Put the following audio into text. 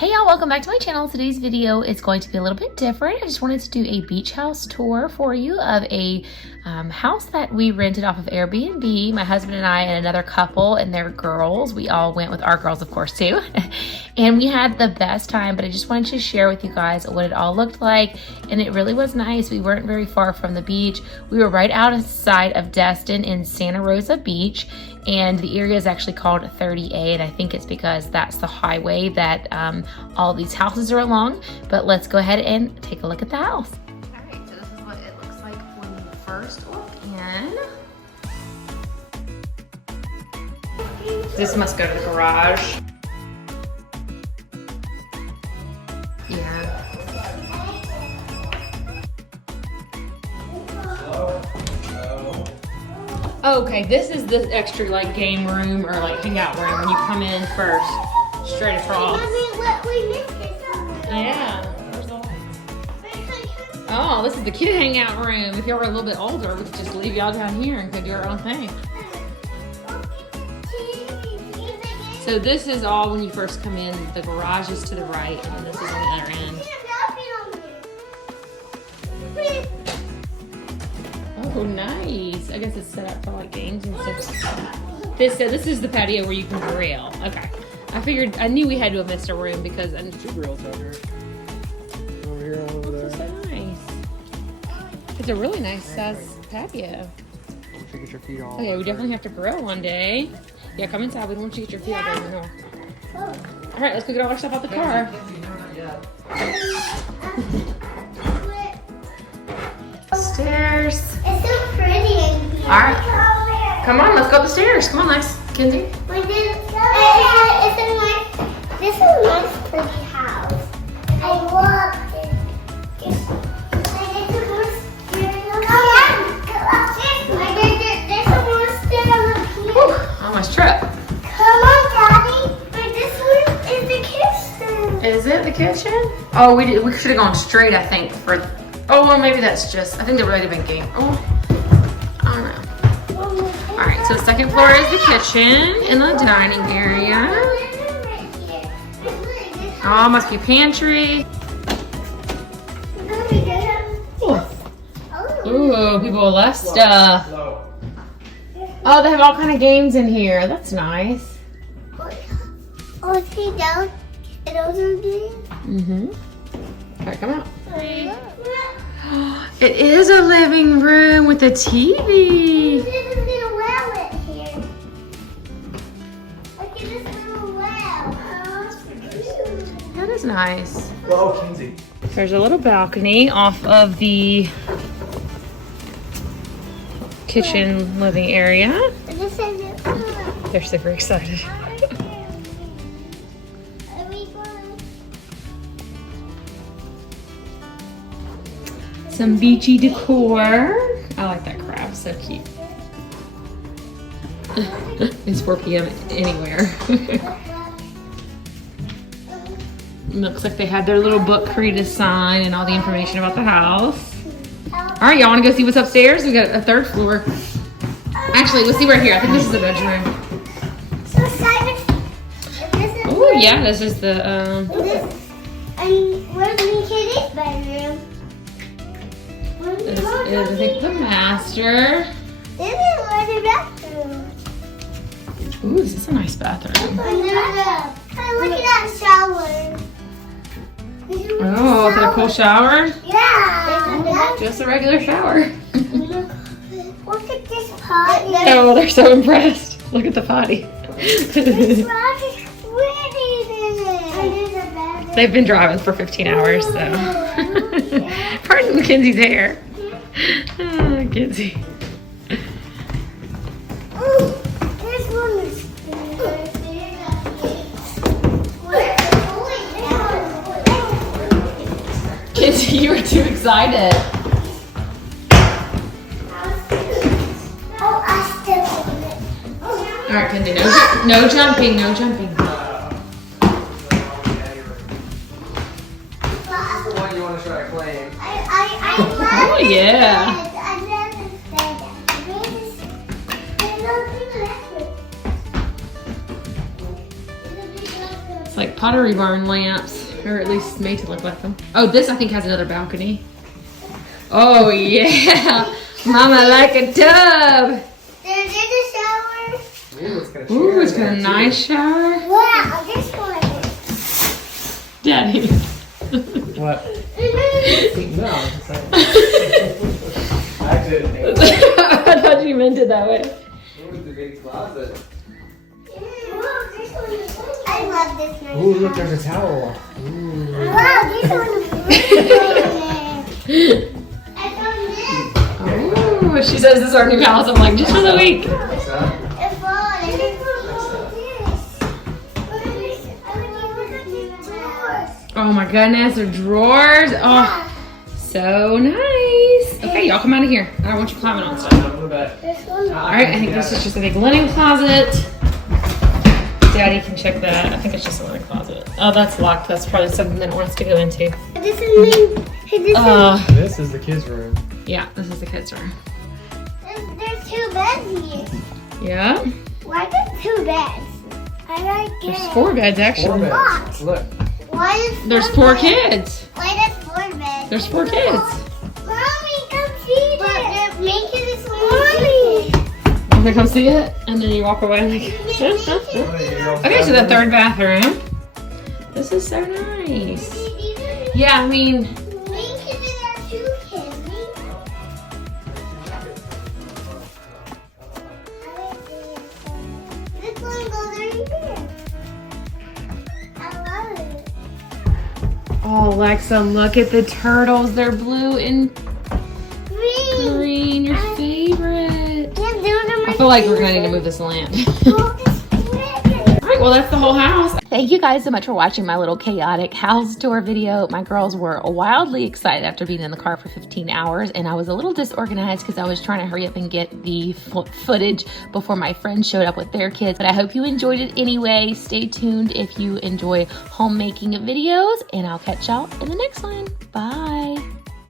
Hey y'all, welcome back to my channel. Today's video is going to be a little bit different. I just wanted to do a beach house tour for you of a house that we rented off of Airbnb. My husband and I and another couple and their girls. We all went with our girls, of course, too. And we had the best time, but I just wanted to share with you guys what it all looked like. And it really was nice. We weren't very far from the beach. We were right outside of Destin in Santa Rosa Beach. And the area is actually called 30A, and I think it's because that's the highway that all these houses are along. But let's go ahead and take a look at the house. All right, so this is what it looks like when you first walk in. This must go to the garage. Yeah. Okay, this is the extra like game room or like hangout room when you come in first, straight across. Yeah. Where's the lights? Oh, this is the kid hangout room. If y'all were a little bit older, we could just leave y'all down here and could do our own thing. So this is all when you first come in. The garage is to the right, and then this is on the other end. Oh, nice. I guess it's set up for like games and stuff. This is the patio where you can grill. Okay. I knew we had to have missed a room because I two grills over here. Over here, over there. So nice. It's a really nice size patio. You get your feet all Okay, we definitely have to grill one day. Yeah, come inside. We don't want you to get your feet all over here. All right, let's go get all our stuff out the car. Stairs. It's so pretty in here. All right. Come on, let's go up the stairs. Come on, Lex. Kenzie. This is a nice pretty house. I love it. There's some more stairs. Come on, go upstairs. There's some more stairs up here. Whew, almost tripped. Come on, Daddy. But this one is the kitchen. Is it the kitchen? Oh, we should have gone straight, I think, for... Oh, well, maybe that's just... I think there might have been game. Oh, I don't know. All right, so the second floor is the kitchen and the dining area. Oh, must be pantry. Ooh, people left stuff. Oh, they have all kind of games in here. That's nice. Oh, see those? Those are games? Mm-hmm. All right, come out. It is a living room with a TV. This is a little well in here. Look at this little well. Oh, That is nice. Go, Kenzie. There's a little balcony off of the kitchen living area. this is it. They're super excited. Some beachy decor. I like that crab, so cute. It's 4 p.m. anywhere. Looks like they had their little book for you to sign and all the information about the house. All right, y'all wanna go see what's upstairs? We got a third floor. Actually, we'll see right here. I think this is the bedroom. Oh yeah, this is the, And where's the kitty's bedroom? this is, I think, the master. This is where the bathroom. Ooh, this is a nice bathroom. Look at that shower. Oh, is it a cool shower? Yeah. Just a regular shower. Look at this potty. Oh, they're so impressed. Look at the potty. This rod is pretty in it. They've been driving for 15 hours, so. Pardon Mackenzie's hair. Oh, Mackenzie. This one is Kenzie, you were too excited. Oh, I still want it. All right, Kenzie, no jumping, no jumping. What you want to try to claim? I love Oh, yeah. it. I never said that. It's like Pottery Barn lamps, or at least made to look like them. Oh, this I think has another balcony. Oh yeah, Mama like a tub. There's a shower. Ooh, it's got a nice shower. Wow, this one. Daddy. What? No, I didn't. I thought you meant it that way. Ooh, the big closet. I love this nice. Ooh, look, there's a towel. Ooh. Wow, this one is really I found this. Oh, she says this is our new house. I'm like, just for the week. What's that? It's Oh my goodness, they're drawers. Oh, so nice. Okay, y'all come out of here. I don't want you climbing on stuff. Go to bed. All right, I think this is just a big linen closet. Daddy can check that. I think it's just a linen closet. Oh, that's locked. That's probably something that wants to go into. This is the kids' room. Yeah, this is the kids' room. There's 2 beds here. Yeah, Why there's 2 beds? I like it. there's 4 beds 4 actually. beds. Look. Why is There's 4 4 beds? kids. Why there's 4 beds? There's 4 kids. Mommy, come see this. But make it this Mommy. I'm gonna come see it, and then you walk away like. Okay, so the 3rd bathroom. This is so nice. Yeah, I mean, This one goes right here. I love it. oh, Alexa, look at the turtles. They're blue and Green. green. Your favorite. Yeah, those are my I feel like we're gonna need to move this land. Oh, this glitter. All right, well, that's the whole house. Thank you guys so much for watching my little chaotic house tour video. My girls were wildly excited after being in the car for 15 hours, and I was a little disorganized because I was trying to hurry up and get the footage before my friends showed up with their kids. But I hope you enjoyed it anyway. Stay tuned if you enjoy homemaking videos, and I'll catch y'all in the next one. Bye.